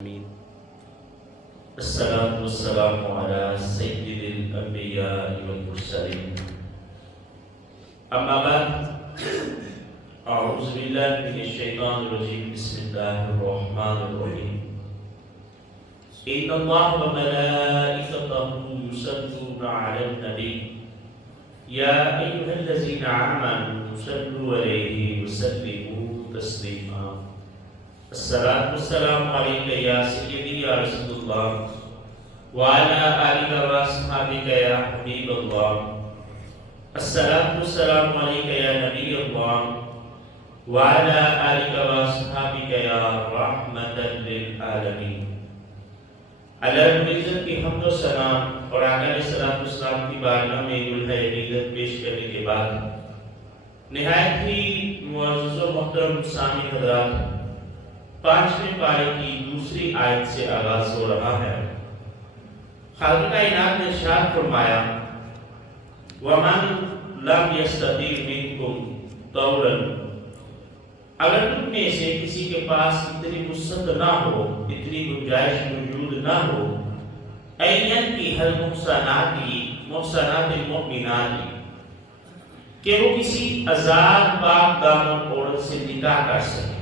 آمين. الصلاة والسلام على سيد الأنبياء والمرسلين. أما بعد، أعوذ بالله من الشيطان الرجيم. بسم الله الرحمن الرحيم. إن الله وملائكته يصلون على النبي يا أيها الذين آمنوا صلوا عليه وسلموا تسليما. الصلاة والسلام عليك يا سيدي يا رسول الله وعلى آلك وأصحابك يا حبيب الله. الصلاة والسلام عليك يا نبي الله وعلى آلك وأصحابك يا رحمة للعالمين. اللہ رب العزت کی حمد و ثنا اور آقا علیہ الصلوۃ والسلام کی بارگاہ میں دلہائے عقیدت پیش کرنے کے بعد نہایت ہی معزز و محترم سامعین حضرات، 5ویں پارے کی دوسری آیت سے آغاز ہو رہا ہے. خالق کائنات نے ارشاد فرمایا وَمَن لَمْ يَسْتَطِعْ مِنْكُمْ طَوْلًا، اگر تم میں سے کسی کے پاس اتنی وسعت نہ ہو، اتنی گنجائش موجود نہ ہو، این کی ہر محسنات المؤمنات، کہ وہ کسی آزاد پاک دامن عورت سے نکاح کر سکے.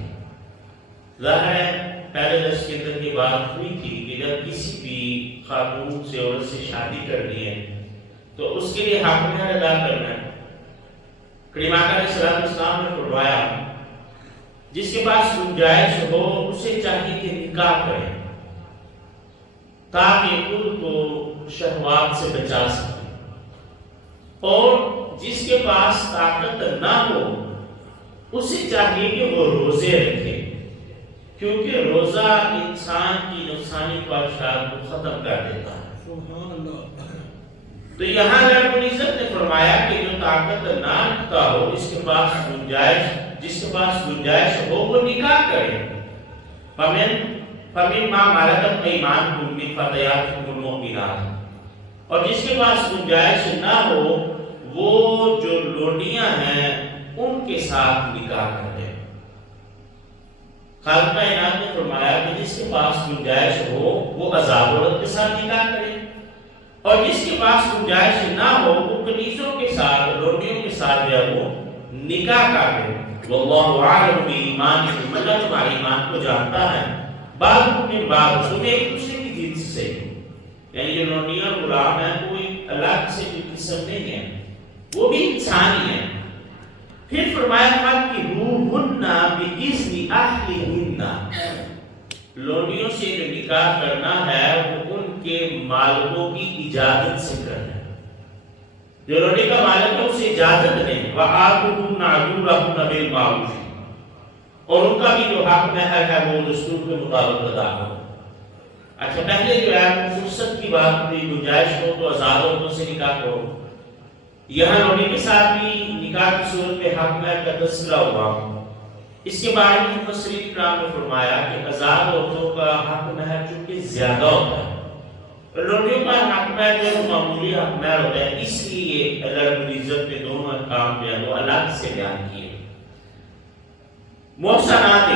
ظاہر ہے پہلے درس کے اندر کی بات ہوئی تھی کہ جب کسی بھی خاتون سے عورت سے شادی کرنی ہے تو اس کے لیے حق مہر ادا کرنا ہے. کریم آقا علیہ الصلوۃ والسلام نے فرمایا جس کے پاس گنجائش ہو اسے چاہیے کہ نکاح کرے تاکہ خود کو شہوات سے بچا سکے، اور جس کے پاس طاقت نہ ہو اسے چاہیے کہ وہ روزے رکھے، کیونکہ روزہ انسان کی نفسانی خواہشات کو ختم کر دیتا ہے. سبحان اللہ. تو یہاں رب العزت نے فرمایا کہ جو طاقت نہ رکھتا ہو، جس کے پاس گنجائش ہو وہ نکاح کرے. فمن ما ملکت ایمانکم من فتیاتکم المؤمنات، اور جس کے پاس گنجائش نہ ہو وہ جو لونڈیاں ہیں ان کے ساتھ نکاح کرے. خالق کائنات نے فرمایا کہ جس کے پاس گنجائش ہو وہ آزاد عورت کے ساتھ نکاح کرے، اور جس کے پاس گنجائش نہ ہو وہ کنیزوں کے ساتھ، لونڈیوں کے ساتھ جو ہے وہ نکاح کرے. واللہ اعلم بایمانکم، اللہ تمہارے ایمان کو جانتا ہے. بعض من بعض، تم ایک دوسرے کی جنس سے، یعنی جو لونڈیاں غلام ہیں کوئی الگ سے کوئی قسم نہیں ہے، وہ بھی انسان ہی ہے. پھر فرمایا فَانكِحُوهُنَّ بِإِذْنِ أَهْلِهِنَّ، لونڈیوں سے جو نکاح کرنا ہے وہ ان کے مالکوں کی اجازت سے کرنا ہے. جو لونڈی کا مالک ہے اسے اجازت دیں. وَآتُوهُنَّ أُجُورَهُنَّ بِالْمَعْرُوفِ، اور ان کا بھی جو حق مہر ہے وہ دستور کے مطابق ادا ہو. اچھا، پہلے جو ہے فرصت کی بات ہوئی، گنجائش ہو تو آزاد عورتوں سے نکاح کرو. یہاں لونڈی کے ساتھ بھی نکاح کی صورت میں حق مہر کا تذکرہ ہوا. اس کے بارے میں مفسرین کرام نے فرمایا کہ آزاد عورتوں کا حق مہر چونکہ زیادہ ہوتا ہے، لونڈیوں کا حق مہر جو معمولی حق مہر ہوتا ہے، اس لیے اللہ رب العزت نے دونوں احکام جو ہے وہ الگ سے بیان کیے. محسنات،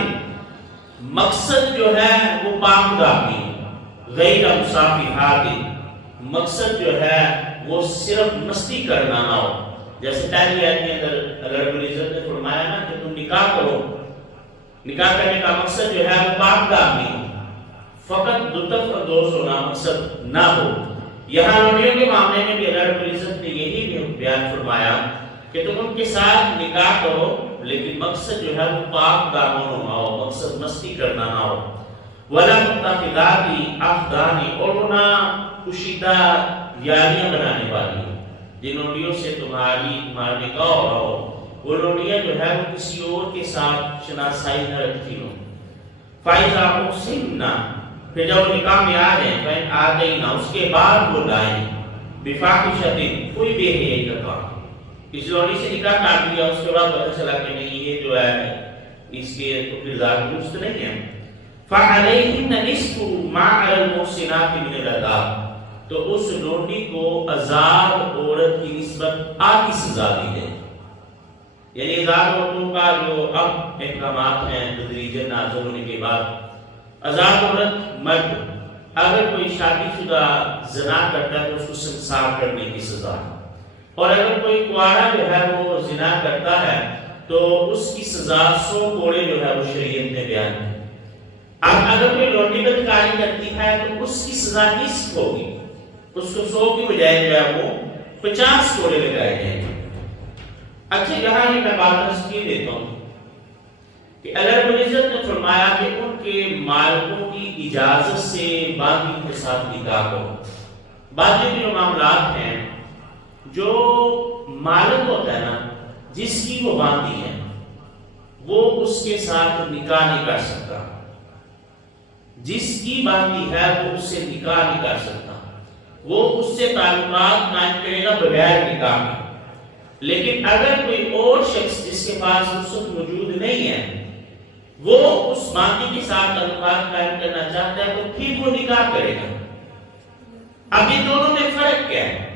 مقصد جو ہے وہ پاک دامنی، غیر مصافحات، مقصد جو ہے وہ صرف مستی کرنا نہ ہو. جیسے پہلی آیت کے اندر اللہ رب العزت نے فرمایا نا کہ تم نکاح کرو، نکاح کرنے کا مقصد جو ہے وہ پاک دامنی، فقط لطف اندوز ہونا مقصد نہ ہو. یہاں لونڈیوں کے معاملے میں بھی اللہ رب العزت نے یہی بیان فرمایا کہ تم ان کے ساتھ نکاح کرو لیکن مقصد جو ہے وہ پاک دامن ہونا ہو، مقصد مستی کرنا نہ ہو. وَلَا مُتَّخِذَاتِ أَخْدَانِ، اور وہ نہ کشیدہ یاریاں بنانے والی جن لونڈیوں سے تمہارا نکاح ہو رہا ہو، وہ لونڈیاں جو ہے وہ کسی اور کے ساتھ شناسائی نہ رکھتی ہوں. فَإِذَا أُحْسِنَّ، پھر جب وہ نکاح میں آ جائیں، فَإِنْ آتَيْنَا، اس کے بعد وہ لائیں، بِفَاحِشَةٍ، کوئی بے حیائی کا کام. اس لونڈی سے نکاح کر دیا، اس کے بعد پتہ چلا کہ نہیں یہ جو ہے اس کے تو کردار درست نہیں ہے. فَعَلَيْهِنَّ نِصْفُ مَا عَلَى الْمُحْسِنَاتِ مِنَ الْعَذَابِ، تو اس لونڈی کو آزاد عورت کی نسبت آدھی سزا دی جائے. یعنی آزاد عورتوں کا جو اب احکامات ہیں تدریجاً نازل ہونے کے بعد، آزاد عورت شادی شدہ زنا کرتا ہے تو اس کو سنسار کرنے کی سزا ہے، اور اگر کوئی کوارا جو ہے وہ زنا کرتا ہے تو اس کی سزا 100 کوڑے جو ہے وہ شریعت نے بیان کی۔ اب اگر کوئی لونڈی بدکاری کرتی ہے تو اس کی سزا نصف ہوگی، اس کو 100 کی بجائے جو ہے وہ 50 کوڑے لگائے جائیں گے۔ اچھا یہاں یہ میں بات عرض کی دیتا ہوں کہ اللہ رب العزت نے فرمایا کہ ان کے مالکوں کی اجازت سے باندی کے ساتھ نکاح کرو۔ باندی کے جو معاملات ہیں، جو مالک ہوتا ہے نا جس کی وہ باندی ہے، وہ اس کے ساتھ نکاح نہیں کر سکتا۔ جس کی باندی ہے وہ اس سے نکاح نہیں کر سکتا، وہ اس سے تعلقات قائم کرے گا بغیر نکاح کے۔ لیکن اگر کوئی اور شخص جس کے پاس رخصت موجود نہیں ہے وہ اس باندی کے ساتھ تعلقات قائم کرنا چاہتا ہے تو پھر وہ نکاح کرے گا۔ اب یہ دونوں میں فرق کیا ہے؟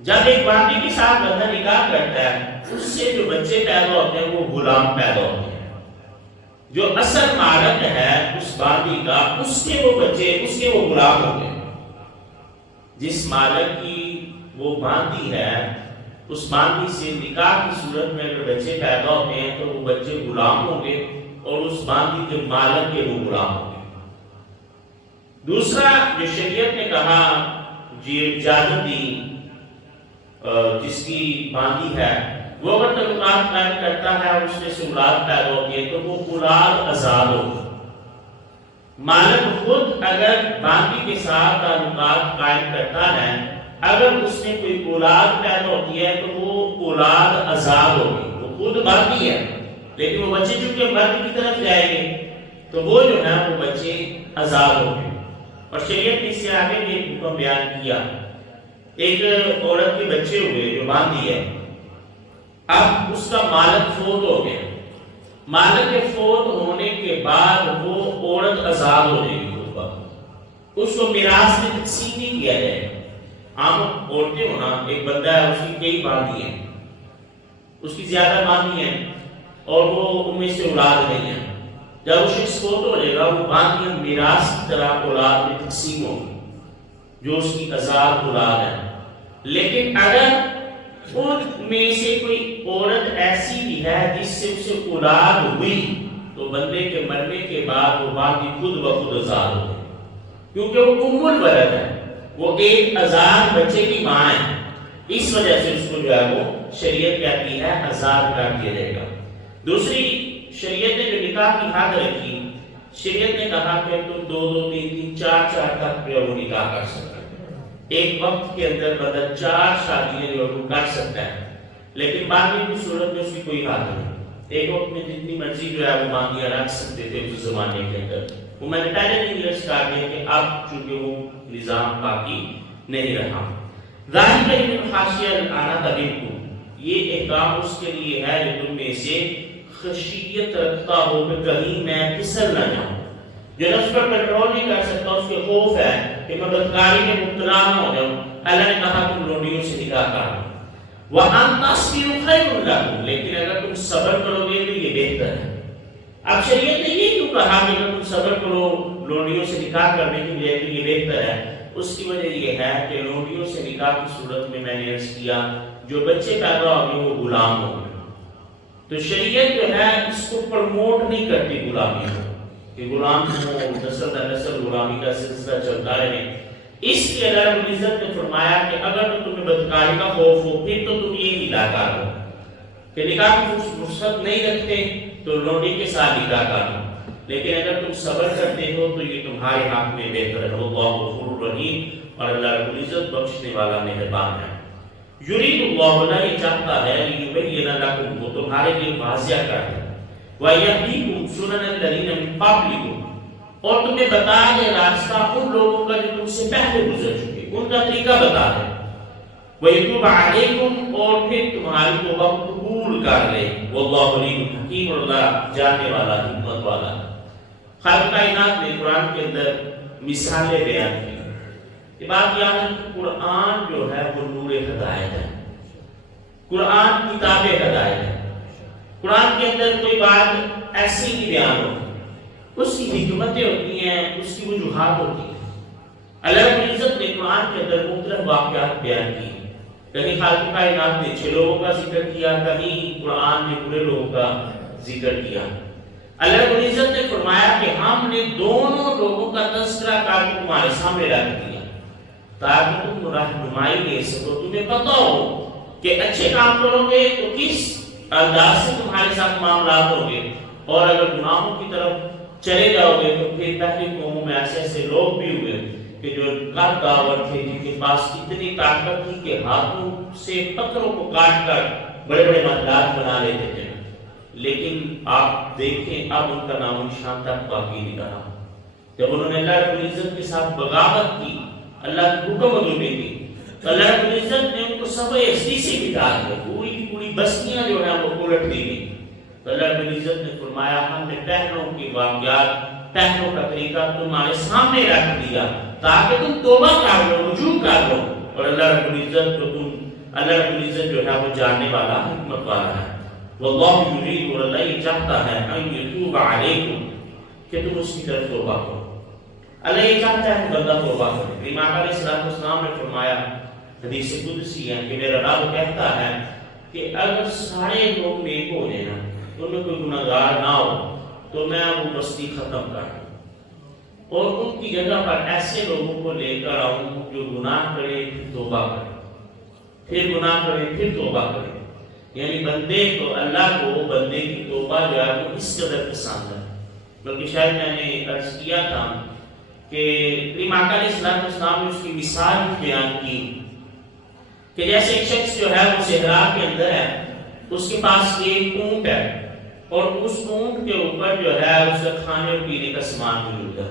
جب ایک باندی کے ساتھ بندہ نکاح کرتا ہے اس سے جو بچے پیدا ہوتے ہیں وہ غلام پیدا ہوتے ہیں، جو اصل مالک ہے اس باندی کا اس کے وہ بچے، اس کے وہ غلام ہوتے ہیں۔ جس مالک کی وہ باندی ہے اس باندی سے نکاح کی صورت میں اگر بچے پیدا ہوتے ہیں تو وہ بچے غلام ہوں گے اور اس باندی کے مالک کے وہ غلام ہوں گے۔ دوسرا جو شریعت نے کہا اجازت دی جس کی باندی ہے وہ اگر تعلقات قائم کرتا ہے اور اس میں سے اولاد پیدا ہوتی ہے تو وہ اولاد آزاد ہوگی۔ مالک خود اگر باندی کے ساتھ تعلقات قائم کرتا ہے، اگر اس میں کوئی اولاد پیدا ہوتی ہے تو وہ اولاد آزاد ہوگی۔ وہ خود باندی ہے لیکن وہ بچے چونکہ مرد کی طرف جائیں گے تو وہ جو ہے وہ بچے آزاد ہوگے۔ اور شریعت نے اس سے آگے بھی ایک حکم بیان کیا، ایک عورت کے بچے ہوئے جو باندی ہے، اب اس کا مالک فوت ہو گیا، مالک کے فوت ہونے کے بعد وہ عورت آزاد ہو جائے گی، اس کو میراث میں تقسیم نہیں کیا جائے گا۔ عام عورتیں ہونا، ایک بندہ ہے اس کی کئی باندی ہیں، اس کی زیادہ باندی ہیں اور وہ ان میں سے اولاد نہیں ہے، جب وہ شخص فوت ہو جائے گا وہ باندیاں میراث کی طرح اولاد میں تقسیم ہوگی جو اس کی آزاد اولاد ہے۔ لیکن اگر ان میں سے کوئی عورت ایسی بھی ہے جس سے اسے اولاد ہوئی تو بندے کے مرنے کے بعد وہ باندی خود بخود آزاد ہو گئی، کیونکہ وہ ام الولد ہے، وہ ایک آزاد بچے کی ماں ہے، اس وجہ سے اس کو جو ہے وہ شریعت کہتی ہے آزاد کر دیا جائے گا۔ دوسری شریعت نے جو نکاح کی حد رکھی، شریعت نے کہا کہ تم 2 3 3 4 تک جو وہ نکاح کر سکتے ہیں، ایک وقت کے اندر بندہ 4 شادیاں جو وہ کر سکتا ہے، لیکن باندی کی صورت میں اس کی کوئی حد نہیں، ایک وقت میں جتنی مرضی جو ہے وہ باندیاں رکھ سکتے تھے اس زمانے کے اندر۔ وہ میں نے پہلے بھی نیوز کہا گیا کہ اب چونکہ وہ نظام باقی نہیں رہا۔ ظاہر ابن حاشیہ العنت بنکم، یہ احکام اس کے لیے ہے جو تم میں سے خشیت رکھتا ہو کہ کہیں میں پھسل نہ جاؤں، جو نفس پر کنٹرول نہیں کر سکتا، اس کے خوف ہے کہ میں بدکاری میں مبتلا نہ ہو جاؤں۔ اللہ نے کہا تم لونڈیوں سے نکاح کرو، وَأَن تَصْبِرُوا خَيْرٌ لَكُمْ، لیکن اگر تم صبر کرو گے تو یہ بہتر ہے۔ اب شریعت نے یہ کیوں کہا کہ اگر تم صبر کرو لونڈیوں سے نکاح کرنے کے لیے تو یہ بہتر ہے؟ اس کی وجہ یہ ہے کہ لونڈیوں سے نکاح کی صورت میں نے عرض کیا جو بچے پیدا ہو گئے وہ غلام ہو گئے، تو شریعت جو ہے اس کو پروموٹ نہیں کرتی غلامی کو کہ غلام ہو، نسل در نسل غلامی کا سلسلہ چلتا رہے۔ اس لیے اللہ رب العزت نے فرمایا کہ اگر تمہیں بدکاری کا خوف ہو پھر تو تم یہ نکاح کرو کہ نکاح کی فرصت نہیں رکھتے تو لونڈی کے ساتھ نکاح کرو، لیکن اگر تم صبر کرتے ہو تو یہ تمہارے حق میں بہتر ہے۔ اللہ غفور رحیم، اور اللہ رب العزت بخشنے والا مہربان ہے۔ یرید اللہ، اللہ یہ چاہتا ہے لیبین لکم، وہ تمہارے لیے واضح کر دے، ویہدیکم سنن الذین من قبلکم، اور تمہیں بتا دے راستہ ان لوگوں کا جو تم سے پہلے گزر چکے، ان کا طریقہ بتا دے، وَيَتُوبَ عَلَيْكُمْ، اور پھر تمہاری توبہ قبول کر لے، وَاللَّهُ عَلِيمٌ حَكِيمٌ، اور اللہ جاننے والا حکمت والا۔ خالق کائنات نے قرآن کے اندر مثالیں بیان کی، یہ بات یاد ہے کہ قرآن جو ہے وہ نور ہدایت ہے، قرآن کتاب ہدایت ہے، قرآن کے اندر کوئی بات ایسی نہیں بیان ہوتی، اس کی حکمتیں ہوتی ہیں، اس کی وجوہات ہوتی ہیں۔ اللہ رب العزت نے قرآن کے اندر مختلف واقعات بیان کی، کہیں خالق کائنات نے اچھے لوگوں کا ذکر کیا، کہیں قرآن نے برے لوگوں کا ذکر کیا۔ اللہ رب العزت نے فرمایا کہ ہم نے دونوں لوگوں کا تذکرہ کر کے تمہارے سامنے رکھ دیا تاکہ تم رہنمائی لے سکو، تمہیں پتہ ہو کہ اچھے کام کرو گے تو کس انداز سے تمہارے ساتھ معاملات ہوں گے، اور اگر گناہوں کی طرف چلے جاؤ گے تو پھر پہلی قوموں میں ایسے ایسے لوگ بھی ہوئے کہ جو قد داور تھے، جن کے پاس اتنی طاقت تھی کہ ہاتھوں سے پتھروں کو کاٹ کر بڑے بڑے مندار بنا لیتے تھے، لیکن آپ دیکھیں اب ان کا نام و نشان تک باقی نہیں رہا۔ جب انہوں نے اللہ رب العزت کے ساتھ بغاوت کی، اللہ کی حکم عدولی کی، تو اللہ رب العزت نے ان کو سبع ازدی سے مٹا دیا، پوری کی پوری بستیاں جو ہیں وہ الٹ دی گئی۔ تو اللہ رب العزت نے فرمایا ہم نے پہلوں کے واقعات، پہلوں کا طریقہ تمہارے سامنے رکھ دیا تاکہ تم توبہ کر لو، رجوع کر لو، اور اللہ رب العزت جو ہے وہ جاننے والا، حکمت والا ہے۔ واللہ یرید، اور اللہ یہ چاہتا ہے ان یتوب علیکم، کہ تم اس کی طرف توبہ کرو۔ اللہ یہ چاہتا ہے کہ بندہ توبہ کرے۔ امام علیہ السلام نے فرمایا، حدیث قدسی ہے کہ میرا رب کہتا ہے کہ اگر سارے لوگ نیک ہو جائیں نا، ان میں کوئی گناہگار نہ ہو، تو میں وہ بستی ختم کر دوں اور ان کی جگہ پر ایسے لوگوں کو لے کر آؤں جو گناہ کرے پھر توبہ کرے، پھر گناہ کرے پھر توبہ کرے۔ یعنی بندے کو، اللہ کو بندے کی توبہ جو ہے وہ اس قدر پسند ہے، بلکہ شاید میں نے عرض کیا تھا کہ امام علیہ السلام نے اس کی مثال بیان کی کہ جیسے ایک شخص جو ہے وہ صحرا کے اندر ہے، اس کے پاس ایک اونٹ ہے اور اس اونٹ کے اوپر جو ہے اس کا کھانے اور پینے کا سامان موجود ہے۔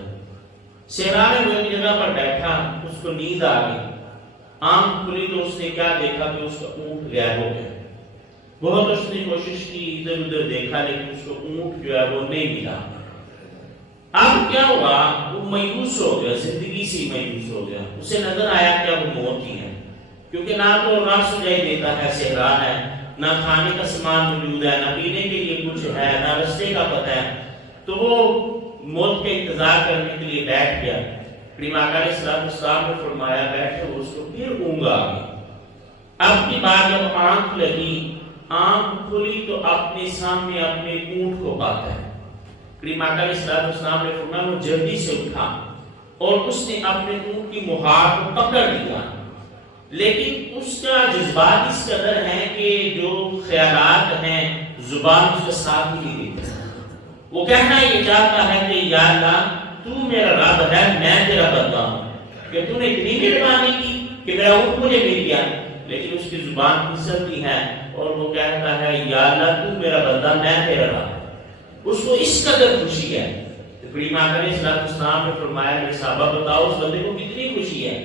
صحرا میں وہ ایک جگہ پر بیٹھا، اس کو نیند آ گئی، آنکھ کھلی تو اس نے کیا دیکھا کہ اس کا اونٹ غائب ہو گیا۔ بہت اس نے کوشش کی، ادھر ادھر دیکھا، لیکن اس کو اونٹ جو ہے وہ نہیں ملا۔ اب کیا ہوا، وہ مایوس ہو گیا، زندگی سے مایوس ہو گیا۔ اسے نظر آیا کہ اب موت ہی ہے، کیونکہ نہ تو راہ سجائی دیتا ہے، صحرا ہے، نہ کھانے کا سامان موجود ہے، نہ پینے کے لیے کچھ ہے، نہ رستے کا پتہ ہے۔ تو وہ موت کے انتظار کرنے کے لیے بیٹھ گیا۔ امام علیہ السلام نے فرمایا بیٹھو، اس کو پھر اونگ آ گئی۔ اب کی بار جب آنکھ لگی، آنکھ کھلی تو اپنے سامنے اپنے اونٹ کو پاتا ہے۔ امام علیہ السلام نے فرمایا وہ جلدی سے اٹھا اور اس نے اپنے اونٹ کی مہار کو پکڑ لیا، لیکن اس کا جذبات اس قدر ہیں کہ جو خیالات ہیں زبان اس کا ساتھ ہی نہیں دیتا۔ وہ کہنا یہ چاہتا ہے کہ یا اللہ تو میرا رب ہے، میں تیرا بندہ ہوں، کہ تو نے اتنی مہربانی کی کہ میرا اونٹ مجھے مل گیا، لیکن اس کی زبان پھسلتی ہے اور وہ کہتا ہے یا اللہ تو میرا بندہ، میں تیرا رب۔ اس کو اس قدر خوشی ہے۔ امام علیہ السلام نے فرمایا میرے صحابہ بتاؤ اس بندے کو کتنی خوشی ہے؟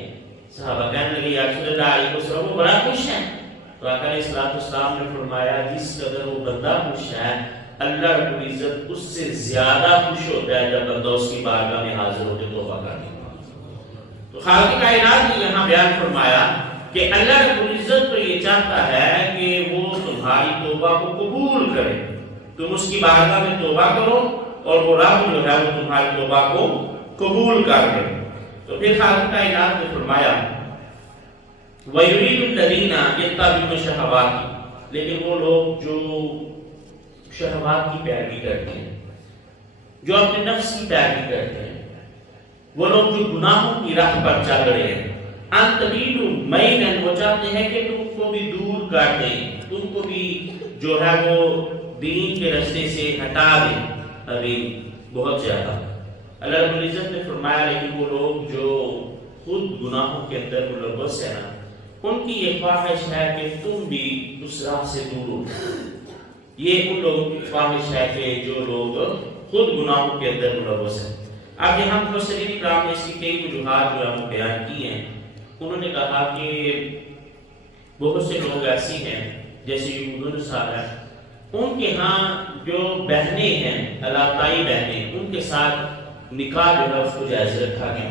صحابہ کہنے لگے یا رسول اللہ علیہ وسلم وہ بڑا خوش ہے۔ تو آقا علیہ السلام نے فرمایا جس قدر وہ بندہ خوش ہے، اللہ رب العزت اس سے زیادہ خوش ہوتا ہے جب بندہ اس کی بارگاہ میں حاضر ہو کے توبہ کرنے۔ تو خالق کائنات نے یہاں بیان فرمایا کہ اللہ رب العزت تو یہ چاہتا ہے کہ وہ تمہاری توبہ کو قبول کرے، تم اس کی بارگاہ میں توبہ کرو اور وہ رب جو ہے وہ تمہاری توبہ کو قبول کر لے۔ تو پھر خالق کائنات نے فرمایا وَيُرِيدُ الَّذِينَ يَتَّبِعُونَ الشَّهَوَاتِ، لیکن وہ لوگ جو شہوات کی پیروی کرتے ہیں، جو اپنے نفس کی پیروی کرتے ہیں، وہ لوگ جو گناہوں کی راہ پر چل رہے ہیں، أَن تَمِيلُوا مَيْلًا، وہ چاہتے ہیں کہ تم کو بھی دور کر دیں، تم کو بھی جو ہے وہ دین کے رستے سے ہٹا دیں۔ ابھی بہت زیادہ اللہ رب العزت نے فرمایا لیکن وہ لوگ جو خود گناہوں کے اندر ملوث ہیں نا، ان کی یہ خواہش ہے کہ تم بھی اس راہ سے دور ہو۔ یہ ان لوگوں کی خواہش ہے کہ جو لوگ خود گناہوں کے اندر ملوث ہیں۔ اب یہاں مفسرین کرام نے اس کی کئی وجوہات جو ہم بیان کی ہیں۔ انہوں نے کہا کہ بہت سے لوگ ایسی ہیں جیسے یہود و نصارہ، ان کے ہاں جو بہنیں ہیں، علاقائی بہنیں، ان کے ساتھ نکاح جو ہے اس کو جائز رکھا گیا۔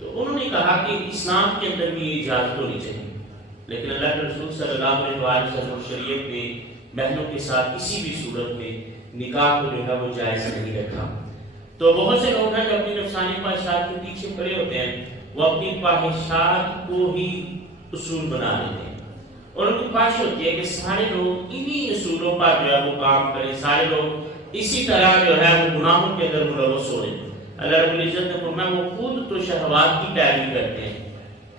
تو انہوں نے کہا کہ اسلام کے اندر بھی یہ اجازت ہونی چاہیے، لیکن اللہ کے رسول صلی اللہ علیہ وسلم شریعت نے بہنوں کے ساتھ کسی بھی صورت میں نکاح کو جو ہے وہ جائز نہیں رکھا۔ تو بہت سے لوگ ہیں جو اپنی نفسانی خواہشات کے پیچھے پڑے ہوتے ہیں، وہ اپنی خواہشات کو ہی اصول بنا لیتے ہیں، اور ان کی خواہش ہوتی ہے کہ سارے لوگ انہی اصولوں پر جو ہے وہ کام کریں، سارے لوگ اسی طرح جو ہے وہ گناہوں کے اندر ملوث ہو رہے ہیں۔ اللہ رب العزت نے فرمایا وہ خود تو شہوات کی پیروی کرتے ہیں،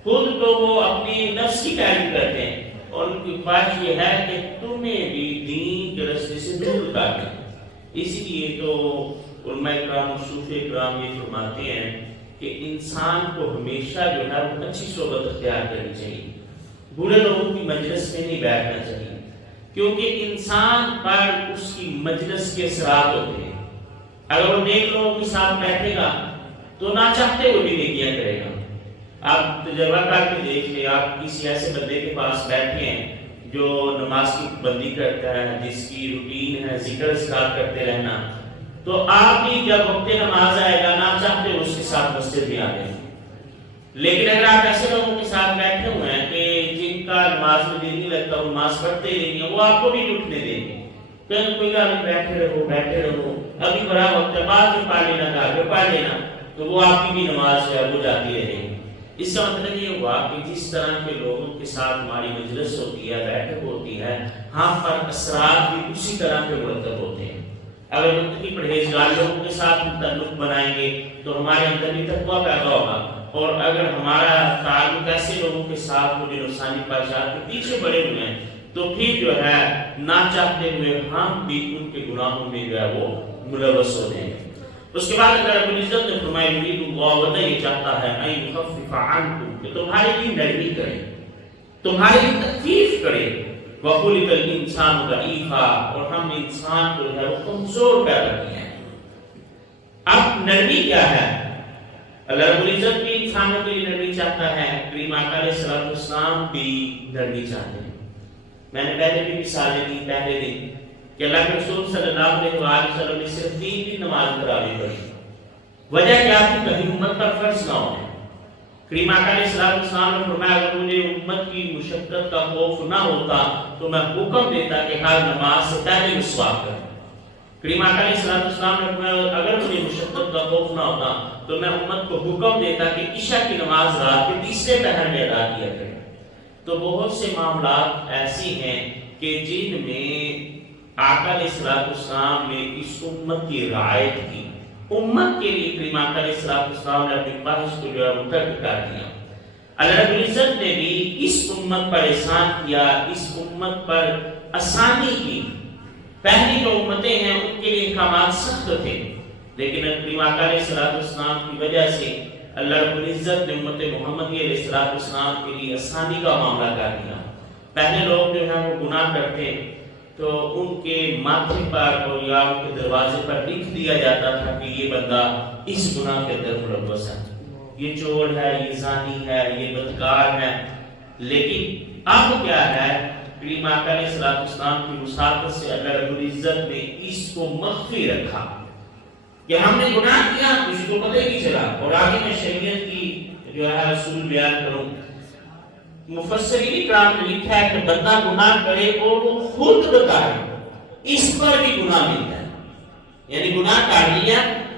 خود تو وہ اپنی نفس کی پیروی کرتے ہیں، اور ان کی خواہش یہ ہے کہ تمہیں بھی دین کے راستے سے دور کر دیں۔ اسی لیے تو علماء کرام اور صوفی کرام یہ فرماتے ہیں کہ انسان کو ہمیشہ جو ہے وہ اچھی صحبت اختیار کرنی چاہیے، برے لوگوں کی مجلس میں نہیں بیٹھنا چاہیے، کیونکہ انسان پر اس کی مجلس کے اثرات ہوتے ہیں۔ اگر وہ نیک لوگوں کے ساتھ بیٹھے گا تو نہ چاہتے ہوئے بھی نیکیاں کرے گا۔ آپ تجربہ کر کے دیکھ لیں، آپ کسی ایسے بندے کے پاس بیٹھے ہیں جو نماز کی پابندی کرتا ہے، جس کی روٹین ہے ذکر اذکار کرتے رہنا، تو آپ بھی جب وقت نماز آئے گا نہ چاہتے اس کے ساتھ مسجد بھی آ جائیں۔ لیکن اگر آپ ایسے لوگوں کے ساتھ بیٹھے ہوئے ہیں کہ جن کا نماز میں دل نہیں لگتا، وہ نماز پڑھتے ہی نہیں ہیں، وہ آپ کو بھی نہیں اٹھنے دیں گے، کہ کوئی کہا بیٹھے رہو ابھی بڑا وقت ہے، بعد میں پڑھ لینا، گھر میں پڑھ لینا، تو وہ آپ کی بھی نماز جو ہے وہ جاتی رہے گی۔ اس کا مطلب یہ ہوا کہ جس طرح کے لوگوں کے ساتھ ہماری مجلس ہوتی ہے، بیٹھک ہوتی ہے، ہم پر اثرات بھی اسی طرح کے مرتب ہوتے ہیں۔ اگر متقی پرہیزگار لوگوں کے ساتھ ہم تعلق بنائیں گے تو ہمارے اندر بھی تقویٰ پیدا ہوگا، اور اگر ہمارا تعلق ایسے لوگوں کے ساتھ جو نفسانی خواہشات کے پیچھے پڑے ہوئے ہیں تو پھر جو ہے نہ چاہتے ہوئے ہم بھی ان کے گناہوں میں جو ہے وہ ملوث ہو جائیں گے۔ اس کے بعد اللہ رب العزت نے فرمایا یرید اللہ، وعدہ یہ چاہتا ہے ان یخفف عنکم، کہ تمہارے لیے نرمی کرے، تمہارے لیے تخفیف کرے، وخلق الانسان ضعیفا، اور ہم نے انسان کو جو ہے وہ کمزور پیدا کیا ہے۔ اب نرمی کیا ہے؟ اللہ رب العزت بھی انسانوں کے لیے نرمی چاہتا ہے، کریم آقا علیہ السلام بھی نرمی چاہتے ہیں۔ میں نے پہلے بھی مثالیں دی پہلے دن کہ اللہ کے رسول صلی اللہ علیہ وسلم نے صرف 3 دن نماز تراویح پڑھی، وجہ کیا تھی؟ کہیں امت پر فرض نہ ہو۔ کریم آقا علیہ السلام نے فرمایا اگر مجھے امت کی مشقت کا خوف نہ ہوتا تو میں حکم دیتا کہ ہر نماز سے پہلے مسواک کریں۔ کریم آقا علیہ السلام نے فرمایا اگر مجھے مشقت کا خوف نہ ہوتا تو میں امت کو حکم دیتا کہ عشاء کی نماز رات کے 3 پہر میں ادا کیا کریں۔ تو بہت سے معاملات ایسی ہیں کہ جن میں آقا علیہ السلام نے اس امت کی رعایت کی، امت کے لیے کریم آقا علیہ السلام نے اپنی خواہش کو جو ہے وہ ترک کر دیا۔ اللہ رب العزت نے بھی اس امت پر احسان کیا، اس امت پر آسانی کی۔ پہلی جو امتیں ہیں ان کے لیے احکامات سخت تھے، لیکن کریم آقا علیہ السلام کی وجہ سے اللہ رب العزت نے امت محمدی علیہ السلام کے لیے آسانی کا معاملہ کر دیا۔ پہلے لوگ جو ہیں وہ گناہ کرتے تو ان کے ماتھے پر اور یا ان کے دروازے پر لکھ دیا جاتا تھا کہ یہ بندہ اس گناہ کے اندر ملوث ہے، یہ چور ہے، یہ زانی ہے، یہ بدکار ہے۔ لیکن اب کیا ہے؟ کریم آقا علیہ السلام کی وساطت سے اللہ رب العزت نے اس کو مخفی رکھا کہ ہم نے گناہ کیا کسی کو پتہ ہی نہیں چلا۔ اور آگے میں شریعت کی جو ہے اصول بیان کروں، مفسرین کرام نے لکھا ہے کہ بندہ گناہ کرے اور وہ خود بتائے، اس پر بھی گناہ ملتا ہے۔ یعنی گناہ کر لیا،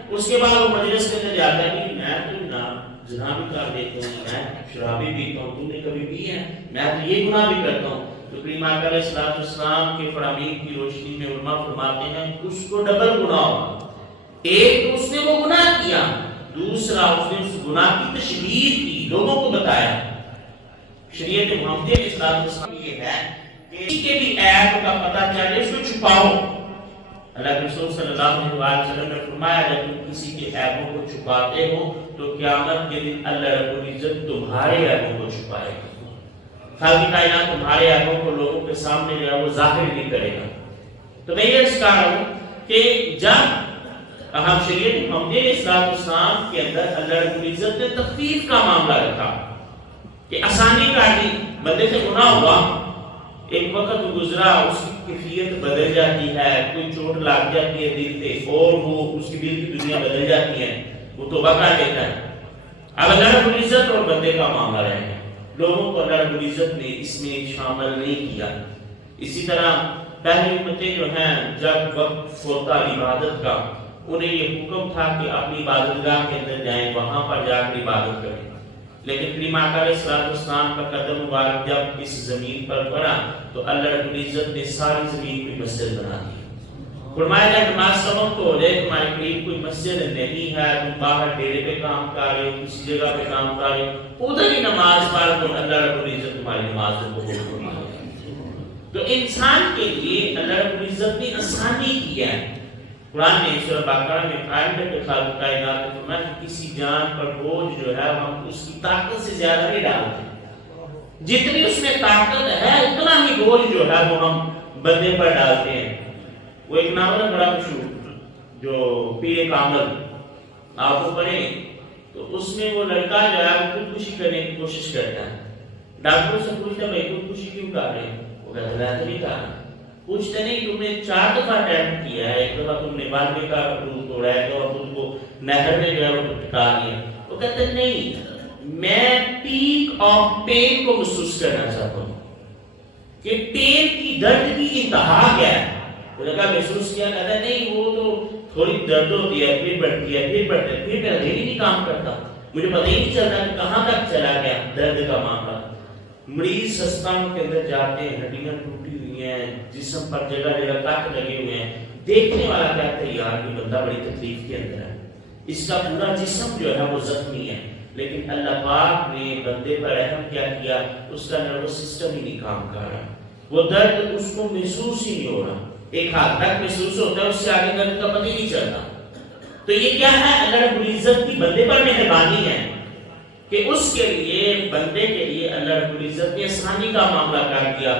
اس کے بعد وہ مجلس کے اندر جاتا ہے کہ میں تو زنا بھی کر دیتا ہوں، میں شرابی پیتا ہوں، تم نے کبھی پی ہے، میں تو یہ گناہ بھی کرتا ہوں۔ تو کریم آقا علیہ السلام کے فرامین کی روشنی میں علماء فرماتے ہیں اس کو ڈبل گناہ ہوگا۔ ایک تو اس نے وہ گناہ کیا، دوسرا اس نے اس گناہ کی تشہیر کی، لوگوں کو بتایا۔ شریعت محمدی علیہ السلام یہ ہے کہ کسی کے بھی عیب کا پتہ چلے اس کو چھپاؤ۔ اللہ کے رسول صلی اللہ علیہ وسلم نے فرمایا جب تم کسی کے عیبوں کو چھپاتے ہو تو قیامت کے دن اللہ رب العزت تمہارے عیبوں کو چھپائے گا۔ خالق کائنات تمہارے عیبوں کو لوگوں کے سامنے جو ہے وہ ظاہر نہیں کرے گا۔ تو میں یہ کہہ رہا ہوں کہ جب ہم شریعت محمدی علیہ السلام کے اندر اللہ رب العزت نے تخفیف کا معاملہ رکھا کہ آسانی کر دی، بندے سے گناہ ہوا، ایک وقت گزرا، اس کی کیفیت بدل جاتی ہے، کوئی چوٹ لگ جاتی ہے دل پہ اور وہ اس کی دل کی دنیا بدل جاتی ہے، وہ توبہ کر لیتا ہے۔ اب اللہ رب العزت اور بندے کا معاملہ رہے ہیں، لوگوں کو اللہ رب العزت نے اس میں شامل نہیں کیا۔ اسی طرح پہلی امتیں جو ہیں جب وقت ہوتا عبادت کا، انہیں یہ حکم تھا کہ اپنی عبادت گاہ کے اندر جائیں، وہاں پر جا کر عبادت کریں۔ لیکن کریم آقا علیہ السلام کا قدم مبارک جب اس زمین پر پڑا تو اللہ رب العزت نے ساری زمین پہ مسجد بنا دی. فرمایا جب نماز کا وقت ہو جائے تمہارے قریب کوئی مسجد نہیں ہے، تم باہر ڈیرے پہ کام کر رہے ہو، کسی جگہ پہ کام کر رہے ہو، ادھر ہی نماز پڑھ تو اللہ رب العزت تمہاری نماز کو قبول فرمائے. تو انسان کے لیے اللہ رب العزت نے آسانی کی ہے. قرآن نے سورہ بقرہ میں قائم خالق کائنات نے فرمایا کہ کسی جان پر بوجھ جو ہے ہم اس کی طاقت سے زیادہ نہیں ڈالتے، جتنی اس میں طاقت ہے اتنا ہی بوجھ جو ہے وہ ہم بندے پر ڈالتے ہیں. وہ ایک ناول ہے بڑا مشہور جو پیر کامل، آپ کو پڑھیں تو اس میں وہ لڑکا جو ہے وہ خودکشی کرنے کی کوشش کرتا ہے. ڈاکٹر سے پوچھتا ہے بھائی خودکشی کیوں کر رہے ہیں؟ وہ کہتا ہے میں تو نہیں کر رہا. پوچھتے نہیں تم نے 4 دفعہ اٹیمپٹ کیا ہے، ایک دفعہ تم نے بالکل کا رول توڑا ہے، ایک دفعہ خود کو نہر میں جو ہے وہ ٹکا لیا. وہ کہتے ہیں نہیں، میں پیک آف پین کو محسوس کرنا چاہتا ہوں کہ پین کی درد کی انتہا کیا ہے. وہ لڑکا محسوس کیا، کہتا ہے نہیں وہ تو تھوڑی درد ہوتی ہے، پھر بڑھتی ہے، پھر بڑھتی ہے، پھر میرا دل ہی نہیں کام کرتا، مجھے پتہ ہی نہیں چلتا کہ کہاں تک چلا گیا درد کا معاملہ. مریض ہسپتال کے اندر جاتے ہیں، ہڈیاں ٹوٹی ہوئی ہیں، جسم پر جگہ جگہ کٹ لگے ہوئے ہیں، دیکھنے والا کہتا ہے یار یہ بندہ بڑی تکلیف کے اندر ہے، اس کا پورا جسم جو ہے وہ زخمی ہے. لیکن اللہ پاک نے بندے پر رحم کیا کیا، اس کا نروس سسٹم ہی نہیں کام کر رہا، وہ درد اس کو محسوس ہی نہیں ہو رہا. ایک حد تک محسوس ہوتا ہے، اس سے آگے درد کا پتہ ہی نہیں چلتا. تو یہ کیا ہے؟ اللہ رب العزت کی بندے پر مہربانی ہے کہ اس کے لیے بندے کے لیے اللہ رب العزت نے آسانی کا معاملہ کر دیا.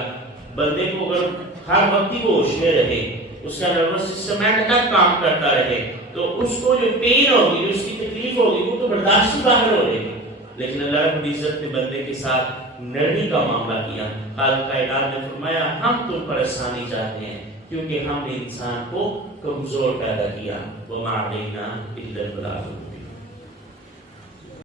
بندے کو اگر ہر وقت ہی وہ ہوش میں رہے، اس کا نروس سسٹم تک کام کرتا رہے تو اس کو جو پین ہوگی، اس کی تکلیف ہوگی، وہ تو برداشت سے باہر ہو رہے گی. لیکن اللہ رب العزت نے بندے کے ساتھ نرمی کا معاملہ کیا. خالق کائنات نے فرمایا ہم تم پر آسانی چاہتے ہیں کیونکہ ہم نے انسان کو کمزور پیدا کیا. وَمَا عَلَيْنَا إِلَّا الْبَلَاغُ.